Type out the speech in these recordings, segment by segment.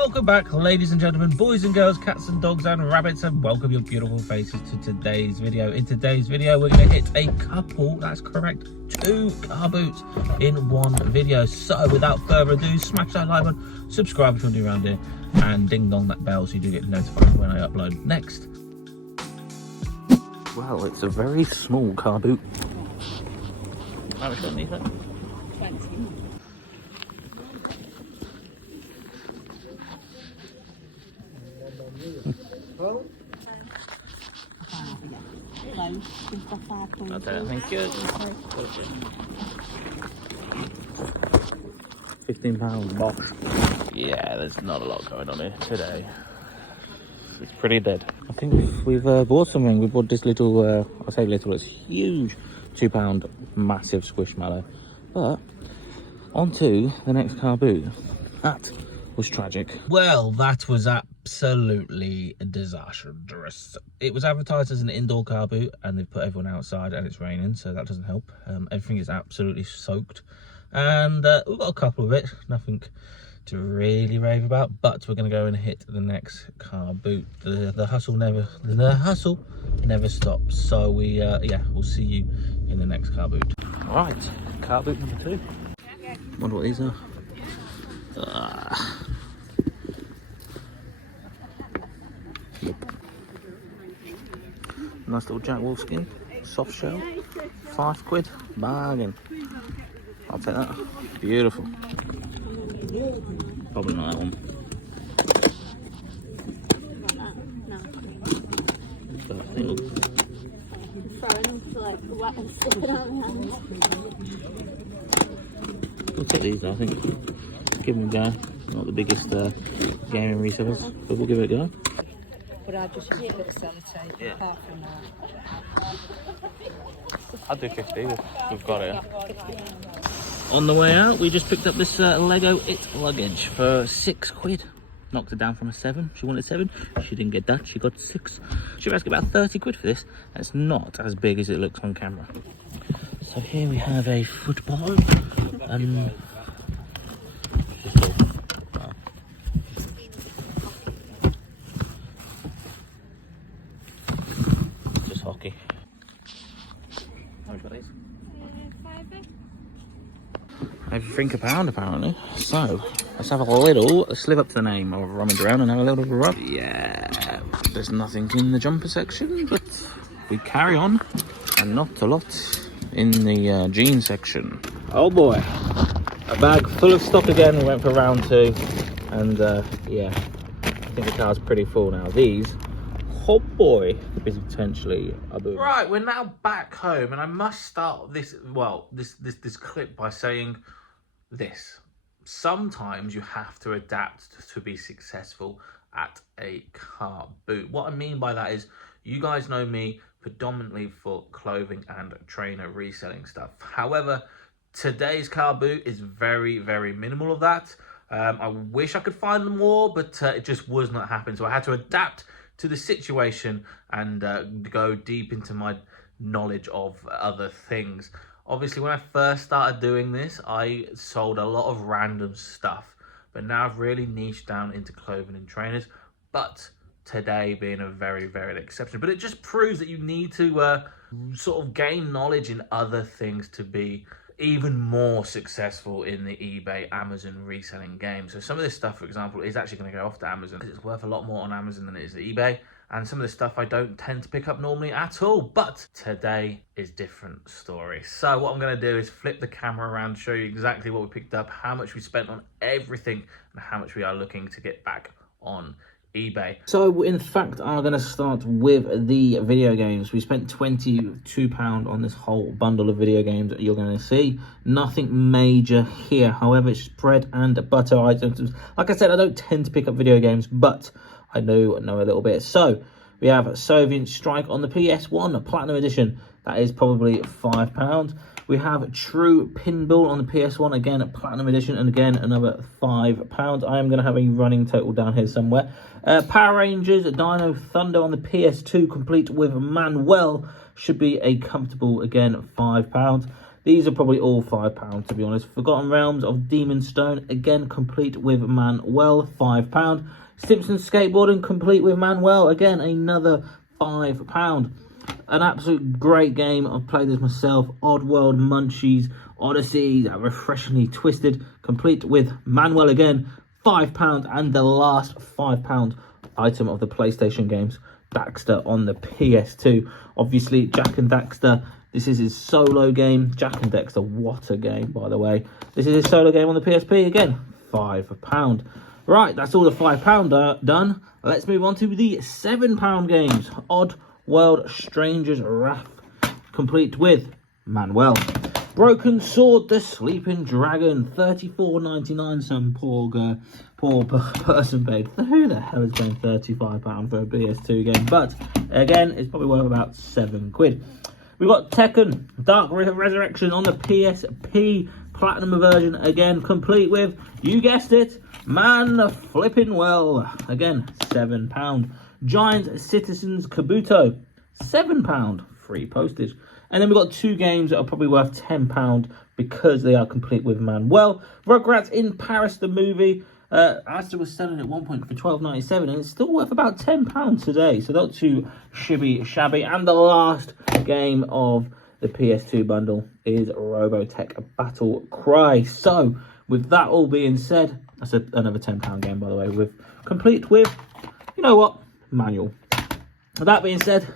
Welcome back, ladies and gentlemen, boys and girls, cats and dogs and rabbits, and welcome your beautiful faces to today's video. In today's video, we're going to hit a couple, that's correct, 2 car boots in one video. So without further ado, smash that like button, subscribe if you're new around here, and ding dong that bell so you do get notified when I upload next. Well, it's a very small car boot. How much do I need that? 20. I'll take that, thank you. £15 box. Yeah, there's not a lot going on here today. It's pretty dead. I think we've bought something. We bought this little, I say little, it's huge, £2 massive Squishmallow. But on to the next car boot. That was tragic. Well, that was absolutely disastrous. It was advertised as an indoor car boot, and they've put everyone outside, and it's raining, so that doesn't help. Everything is absolutely soaked, and we've got a couple of it, nothing to really rave about, but we're going to go and hit the next car boot. The hustle never stops. So yeah, we'll see you in the next car boot. All right, car boot number 2. Wonder what these are. Nice little Jack Wolfskin, soft shell, £5, bargain. I'll take that. Beautiful. Probably not that one. We'll take these, I think. Give them a go. Not the biggest gaming resellers, but we'll give it a go. But I'll just use a bit of sellotape, yeah. Apart from that. I'll do 50, we've got it. On the way out, we just picked up this Lego Luggage for £6. Knocked it down from a 7. She wanted 7. She didn't get that. She got 6. She was asking about £30 for this. And it's not as big as it looks on camera. So here we have a football and just hockey. Everything a pound apparently. So let's have a let's live up to the name of Rummage Around and have a little rub. Yeah, there's nothing in the jumper section, but we carry on, and not a lot in the jean section. Oh boy, a bag full of stock again. We went for round 2, and yeah, I think the car's pretty full now. These, oh boy, is potentially a boot. Right, we're now back home, and I must start this clip by saying this: sometimes you have to adapt to be successful at a car boot. What I mean by that is, you guys know me predominantly for clothing and trainer reselling stuff. However, today's car boot is very, very minimal of that. I wish I could find more, but it just was not happening. So I had to adapt to the situation and go deep into my knowledge of other things. Obviously, when I first started doing this, I sold a lot of random stuff, but now I've really niched down into clothing and trainers, but today being a very, very exception. But it just proves that you need to sort of gain knowledge in other things to be even more successful in the eBay, Amazon reselling game. So some of this stuff, for example, is actually going to go off to Amazon. It's worth a lot more on Amazon than it is at eBay. And some of the stuff I don't tend to pick up normally at all. But today is different story. So what I'm going to do is flip the camera around, show you exactly what we picked up, how much we spent on everything, and how much we are looking to get back on eBay. So in fact, I'm going to start with the video games. We spent £22 on this whole bundle of video games that you're going to see. Nothing major here. However, it's bread and butter items. Like I said, I don't tend to pick up video games, but I know a little bit. So we have Soviet Strike on the PS1 Platinum Edition. That is probably £5. We have True Pinball on the PS1, again Platinum Edition, and again another £5. I am going to have a running total down here somewhere. Power Rangers Dino Thunder on the PS2, complete with Manuel, should be a comfortable, again, £5. These are probably all £5, to be honest. Forgotten Realms of Demon Stone, again, complete with Manuel, £5. Simpsons Skateboarding, complete with Manuel, again, another £5. An absolute great game. I've played this myself. Oddworld Munchies Odyssey, refreshingly twisted, complete with Manuel again, £5. And the last £5 item of the PlayStation games, Daxter on the PS2. Obviously, Jak and Daxter, this is his solo game. Jak and Daxter, what a game, by the way. This is his solo game on the PSP, again, £5. Right, that's all the £5 done. Let's move on to the £7 games. Odd World Stranger's Wrath, complete with Manuel. Broken Sword, The Sleeping Dragon, $34.99. Some poor person paid. Who the hell is paying £35 for a PS2 game? But again, it's probably worth about £7. We've got Tekken Dark Resurrection on the PSP Platinum version, again, complete with, you guessed it, Man Flippin' Well, again, £7. Giant Citizens Kabuto, £7, free postage. And then we've got two games that are probably worth £10 because they are complete with Manuel. Rugrats in Paris, the movie. Asda was selling at one point for £12.97, and it's still worth about £10 today. So not too shabby. And the last game of the PS2 bundle is Robotech Battle Cry. So with that all being said, that's another £10 game, by the way, complete with, you know what, Manual. With that being said,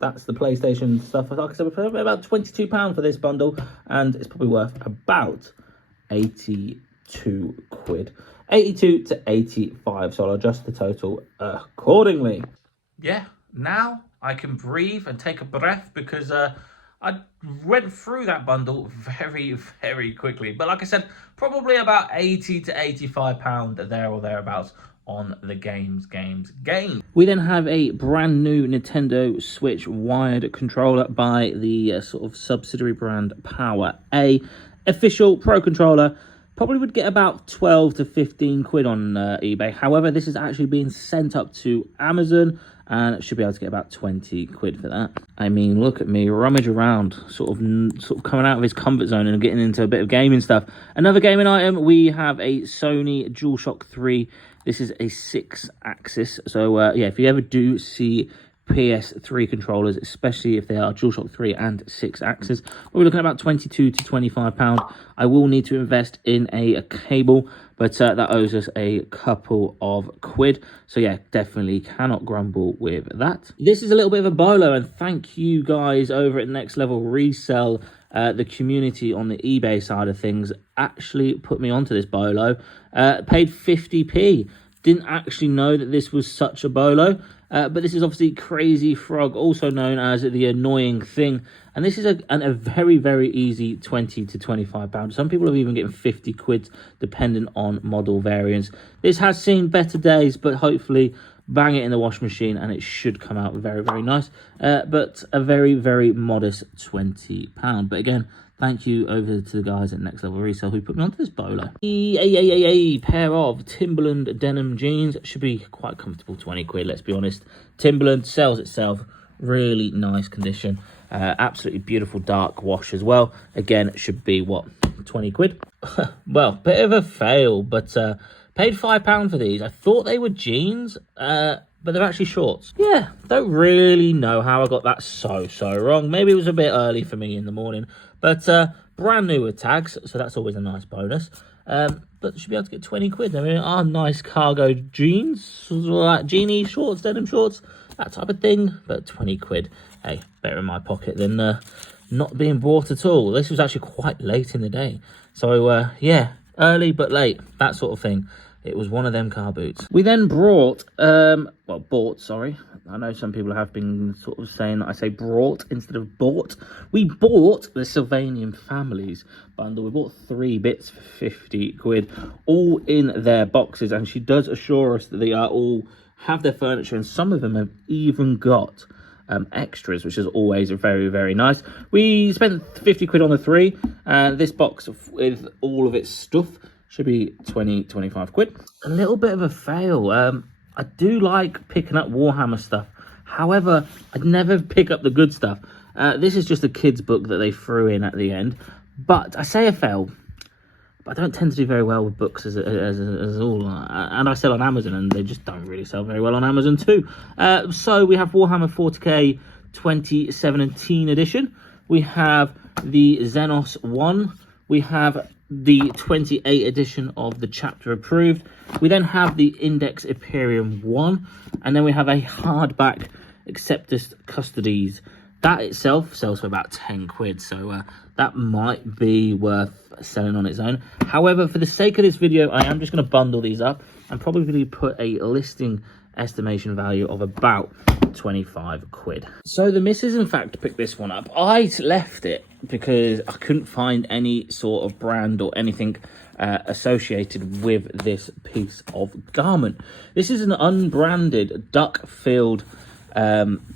that's the PlayStation stuff. Like I said, we're paying about £22 for this bundle, and it's probably worth about £82. 82 to 85, so I'll adjust the total accordingly. Yeah, now I can breathe and take a breath because I went through that bundle very, very quickly. But like I said, probably about 80 to 85 pound there or thereabouts on the games. We then have a brand new Nintendo Switch wired controller by the sort of subsidiary brand Power A. Official Pro controller. Probably would get about 12 to 15 quid on eBay. However, this is actually being sent up to Amazon and should be able to get about 20 quid for that. I mean, look at me, rummage around, sort of coming out of his comfort zone and getting into a bit of gaming stuff. Another gaming item, we have a Sony DualShock 3. This is a 6-axis. So, yeah, if you ever do see PS3 controllers, especially if they are DualShock 3 and 6-axis, we're looking at about 22 to 25 pound. I will need to invest in a cable, but that owes us a couple of quid. So yeah, definitely cannot grumble with that. This is a little bit of a bolo, and thank you guys over at Next Level Resell. The community on the eBay side of things actually put me onto this bolo. Paid 50p. Didn't actually know that this was such a bolo. But this is obviously Crazy Frog, also known as the Annoying Thing. And this is a very, very easy 20 to 25 pounds. Some people have even getting 50 quid, depending on model variants. This has seen better days, but hopefully bang it in the wash machine and it should come out very, very nice. But a very, very modest £20. But again, thank you over to the guys at Next Level Resale who put me onto this bolo. A pair of Timberland denim jeans. Should be quite comfortable, 20 quid, let's be honest. Timberland sells itself, really nice condition. Absolutely beautiful dark wash as well. Again, it should be, what, 20 quid? Well, bit of a fail, but paid £5 for these. I thought they were jeans, but they're actually shorts. Yeah, don't really know how I got that so wrong. Maybe it was a bit early for me in the morning. But brand new with tags, so that's always a nice bonus. But should be able to get 20 quid. I mean, are nice cargo jeans, like genie shorts, denim shorts, that type of thing. But 20 quid, hey, better in my pocket than not being bought at all. This was actually quite late in the day. So, yeah, early but late, that sort of thing. It was one of them car boots. We then bought, sorry. I know some people have been sort of saying that I say brought instead of bought. We bought the Sylvanian Families bundle. We bought 3 bits for 50 quid, all in their boxes. And she does assure us that they are all have their furniture, and some of them have even got extras, which is always very, very nice. We spent 50 quid on the 3. This box with all of its stuff should be 20-25 quid. A little bit of a fail. I do like picking up Warhammer stuff. However, I'd never pick up the good stuff. This is just a kid's book that they threw in at the end. But I say I fell, but I don't tend to do very well with books as all. And I sell on Amazon, and they just don't really sell very well on Amazon too. So we have Warhammer 40k 2017 edition. We have the Xenos 1. We have the 28 edition of the chapter approved. We then have the Index Imperium 1. And then we have a hardback Acceptus Custodes. That itself sells for about 10 quid, so that might be worth selling on its own. However, for the sake of this video, I am just going to bundle these up and probably put a listing estimation value of about 25 quid. So the missus, in fact, picked this one up. I left it because I couldn't find any sort of brand or anything associated with this piece of garment. This is an unbranded duck-filled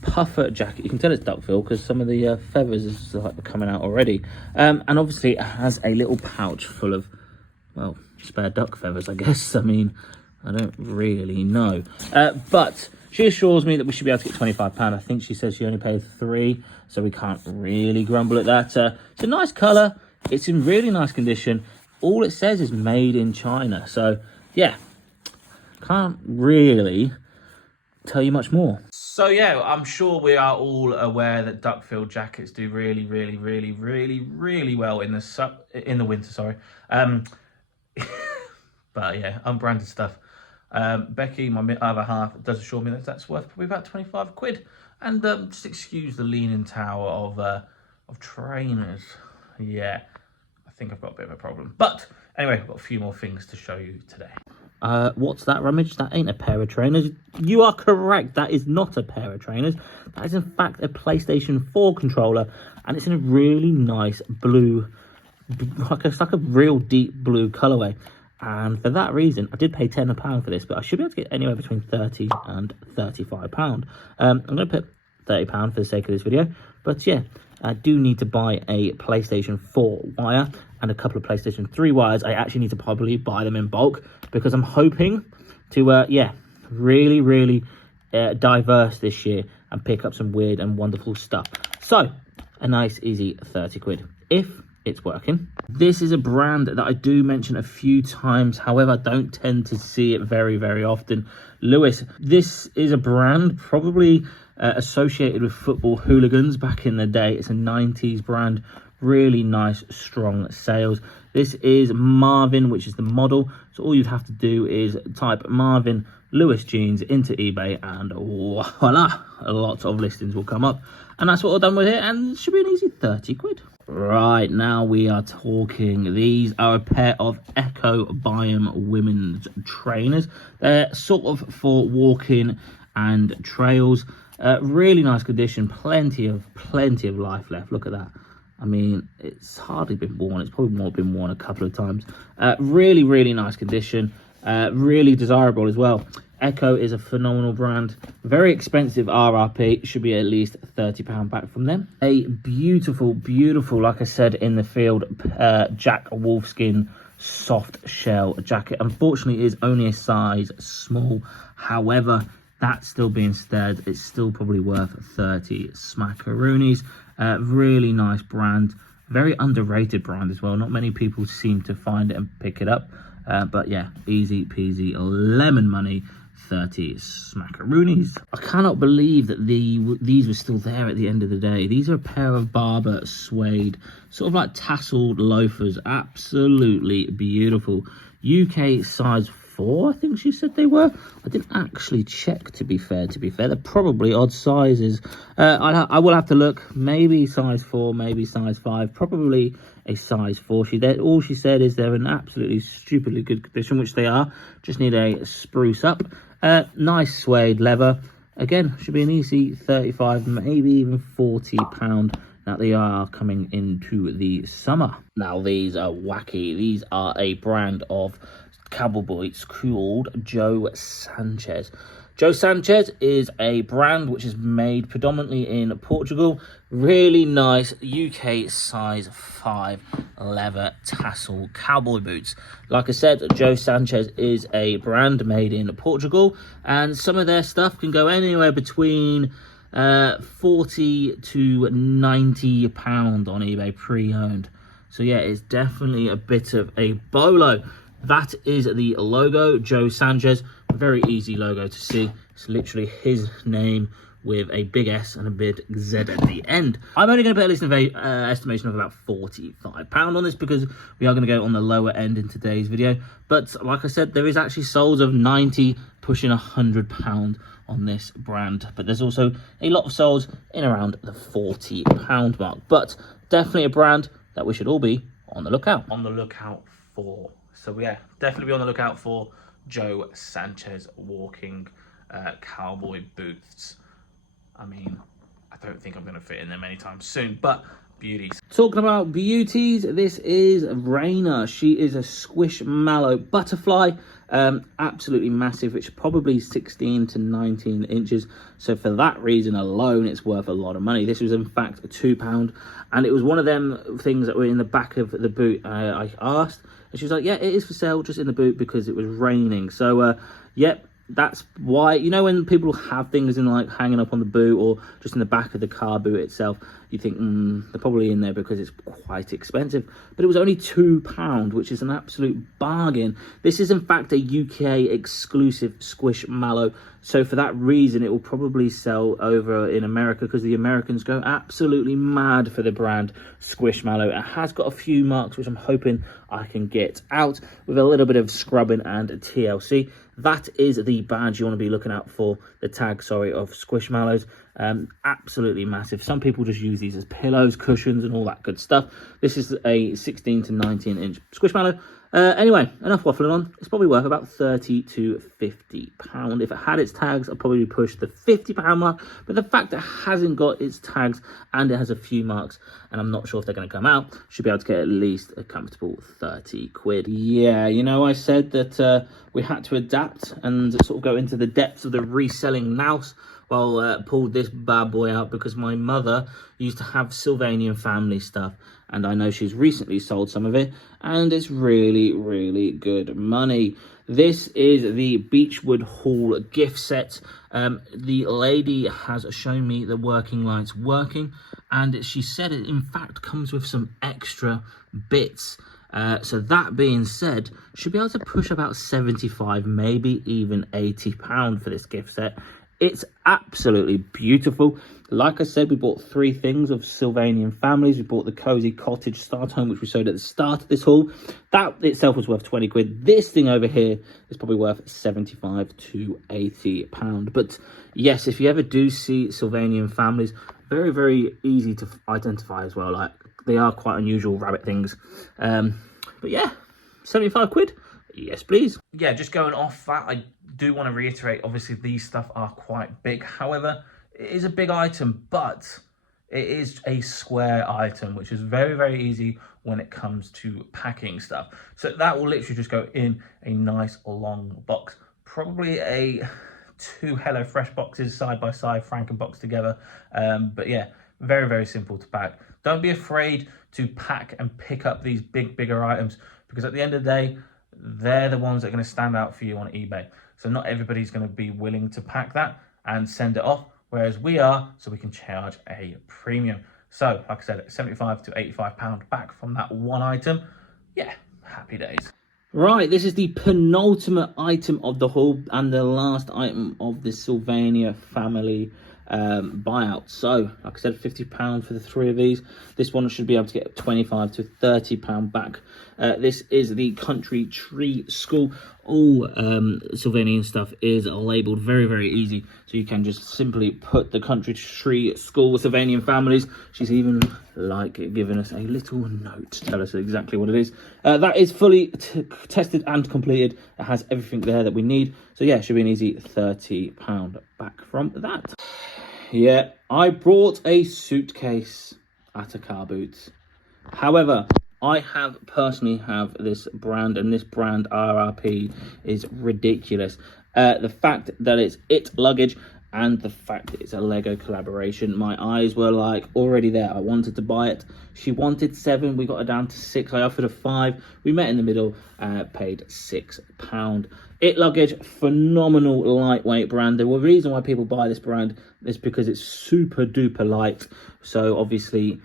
puffer jacket. You can tell it's duck-filled because some of the feathers is like coming out already, and obviously it has a little pouch full of, well, spare duck feathers, I guess. I mean, I don't really know, but she assures me that we should be able to get £25. I think she says she only paid £3, so we can't really grumble at that. It's a nice colour, it's in really nice condition. All it says is made in China, so yeah, can't really tell you much more. So yeah, I'm sure we are all aware that duck-filled jackets do really well in the winter. Sorry, but yeah, unbranded stuff. Becky, my other half, does assure me that that's worth probably about 25 quid. And just excuse the leaning tower of trainers. Yeah, I think I've got a bit of a problem. But anyway, I've got a few more things to show you today. What's that, Rummage? That ain't a pair of trainers. You are correct. That is not a pair of trainers. That is, in fact, a PlayStation 4 controller. And it's in a really nice blue, it's like a real deep blue colourway. And for that reason, I did pay £10 for this, but I should be able to get anywhere between £30 and £35. I'm going to put £30 for the sake of this video. But yeah, I do need to buy a PlayStation 4 wire and a couple of PlayStation 3 wires. I actually need to probably buy them in bulk because I'm hoping to, yeah, really diverse this year and pick up some weird and wonderful stuff. So, a nice, easy 30 quid. If it's working. This is a brand that I do mention a few times, however I don't tend to see it very often. Lewis. This is a brand probably associated with football hooligans back in the day. It's a 90s brand, really nice strong sales. This is Marvin, which is the model, so all you'd have to do is type Marvin Lewis jeans into eBay and voila, lots of listings will come up. And that's what I've done with it, and it should be an easy 30 quid. Right, now we are talking. These are a pair of Echo Biome women's trainers. They're sort of for walking and trails. Really nice condition, plenty of life left. Look at that. I mean, it's hardly been worn. It's probably more been worn a couple of times. Really nice condition. Really desirable as well. Echo is a phenomenal brand. Very expensive RRP. Should be at least £30 back from them. A beautiful, like I said in the field, Jack Wolfskin soft shell jacket. Unfortunately, it is only a size small. However, that still being said, it's still probably worth 30 smackaroonies. Really nice brand. Very underrated brand as well. Not many people seem to find it and pick it up. But yeah, easy peasy lemon money. 30 smackaroonies. I cannot believe that these were still there at the end of the day. These are a pair of Barber suede, sort of like tasseled loafers. Absolutely beautiful. UK size 4, I think she said they were. I didn't actually check, to be fair. They're probably odd sizes. I will have to look. Maybe size 4, maybe size 5. Probably a size 4. All she said is they're in absolutely stupidly good condition, which they are. Just need a spruce up. Nice suede leather. Again, should be an easy 35, maybe even £40. Now they are coming into the summer. Now these are wacky. These are a brand of Cowboy Boots called Joe Sanchez. Joe Sanchez is a brand which is made predominantly in Portugal. Really nice UK size 5 leather tassel cowboy boots. Like I said, Joe Sanchez is a brand made in Portugal, and some of their stuff can go anywhere between £40 to £90 on eBay pre-owned. So yeah, it's definitely a bit of a bolo. That is the logo, Joe Sanchez. Very easy logo to see. It's literally his name with a big S and a big Z at the end. I'm only going to put at least an estimation of about £45 on this, because we are going to go on the lower end in today's video. But like I said, there is actually sold of 90 pushing £100 on this brand. But there's also a lot of sold in around the £40 mark. But definitely a brand that we should all be on the lookout for. So yeah, definitely be on the lookout for Joe Sanchez walking cowboy boots. I mean, I don't think I'm going to fit in them anytime soon, but beauties. Talking about beauties, this is Raina. She is a Squishmallow butterfly, absolutely massive, which is probably 16 to 19 inches. So for that reason alone, it's worth a lot of money. This was in fact £2, and it was one of them things that were in the back of the boot. I asked, and she was like, yeah, it is for sale, just in the boot because it was raining. So yep. That's why, you know, when people have things in like hanging up on the boot or just in the back of the car boot itself, you think they're probably in there because it's quite expensive. But it was only £2, which is an absolute bargain. This is in fact a UK exclusive Squishmallow, so for that reason it will probably sell over in America, because the Americans go absolutely mad for the brand Squishmallow. It has got a few marks which I'm hoping I can get out with a little bit of scrubbing and TLC. That is the badge you want to be looking out for, the tag, sorry, of Squishmallows. Absolutely massive. Some people just use these as pillows, cushions, and all that good stuff. This is a 16 to 19 inch Squishmallow. Anyway, enough waffling on. It's probably worth about £30 to £50. If it had its tags, I'd probably push the £50 mark. But the fact that it hasn't got its tags and it has a few marks, and I'm not sure if they're going to come out, should be able to get at least a comfortable 30 quid. Yeah, you know, I said that we had to adapt and sort of go into the depths of the reselling nous. Well, pulled this bad boy out because my mother used to have Sylvanian family stuff, and I know she's recently sold some of it, and it's really, really good money. This is the Beechwood Hall gift set. The lady has shown me the working lights working, and she said it in fact comes with some extra bits. So that being said, should be able to push about 75, maybe even £80 for this gift set. It's absolutely beautiful. Like I said, we bought 3 things of Sylvanian families. We bought the Cozy Cottage Start Home, which we showed at the start of this haul. That itself was worth 20 quid. This thing over here is probably worth 75 to £80. But yes, if you ever do see Sylvanian families, very, very easy to identify as well. Like, they are quite unusual rabbit things. But yeah, 75 quid. Yes, please. Yeah, just going off that, I do want to reiterate, obviously these stuff are quite big. However, it is a big item, but it is a square item, which is very, very easy when it comes to packing stuff. So that will literally just go in a nice long box. Probably a 2 HelloFresh boxes side by side, Frankenbox together. But yeah, very, very simple to pack. Don't be afraid to pack and pick up these bigger items, because at the end of the day, they're the ones that are going to stand out for you on eBay. So not everybody's going to be willing to pack that and send it off, whereas we are, so we can charge a premium. So, like I said, 75 to £85 back from that one item. Yeah, happy days. Right, this is the penultimate item of the haul and the last item of the Sylvania family buyout. So, like I said, £50 for the 3 of these. This one should be able to get 25 to £30 back. This is the Country Tree School. All Sylvanian stuff is labelled very, very easy. So you can just simply put the Country Tree School with Sylvanian families. She's even like giving us a little note to tell us exactly what it is. That is fully tested and completed. It has everything there that we need. So yeah, it should be an easy £30 back from that. Yeah, I brought a suitcase at a Carboots. However, I personally have this brand, and this brand RRP is ridiculous. The fact that it's Luggage and the fact that it's a Lego collaboration, my eyes were like already there. I wanted to buy it. She wanted 7, we got her down to 6. I offered her 5. We met in the middle, paid £6. Luggage, phenomenal lightweight brand. The reason why people buy this brand is because it's super duper light. So obviously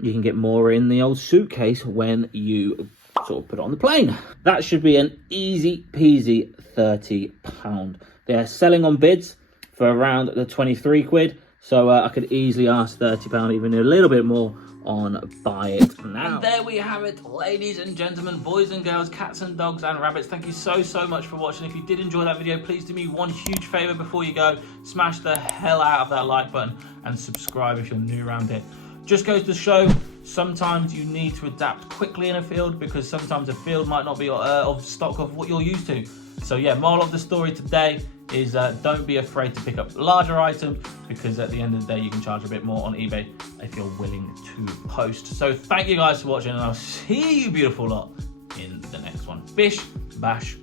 you can get more in the old suitcase when you sort of put it on the plane. That should be an easy peasy £30. They're selling on bids for around the 23 quid. So I could easily ask £30, even a little bit more on buy it now. And there we have it, ladies and gentlemen, boys and girls, cats and dogs and rabbits. Thank you so much for watching. If you did enjoy that video, please do me one huge favor before you go. Smash the hell out of that like button and subscribe if you're new around here. Just goes to show, sometimes you need to adapt quickly in a field, because sometimes a field might not be of stock of what you're used to. So yeah, moral of the story today is don't be afraid to pick up larger items, because at the end of the day you can charge a bit more on eBay if you're willing to post. So thank you guys for watching, and I'll see you beautiful lot in the next one. Bish, bash,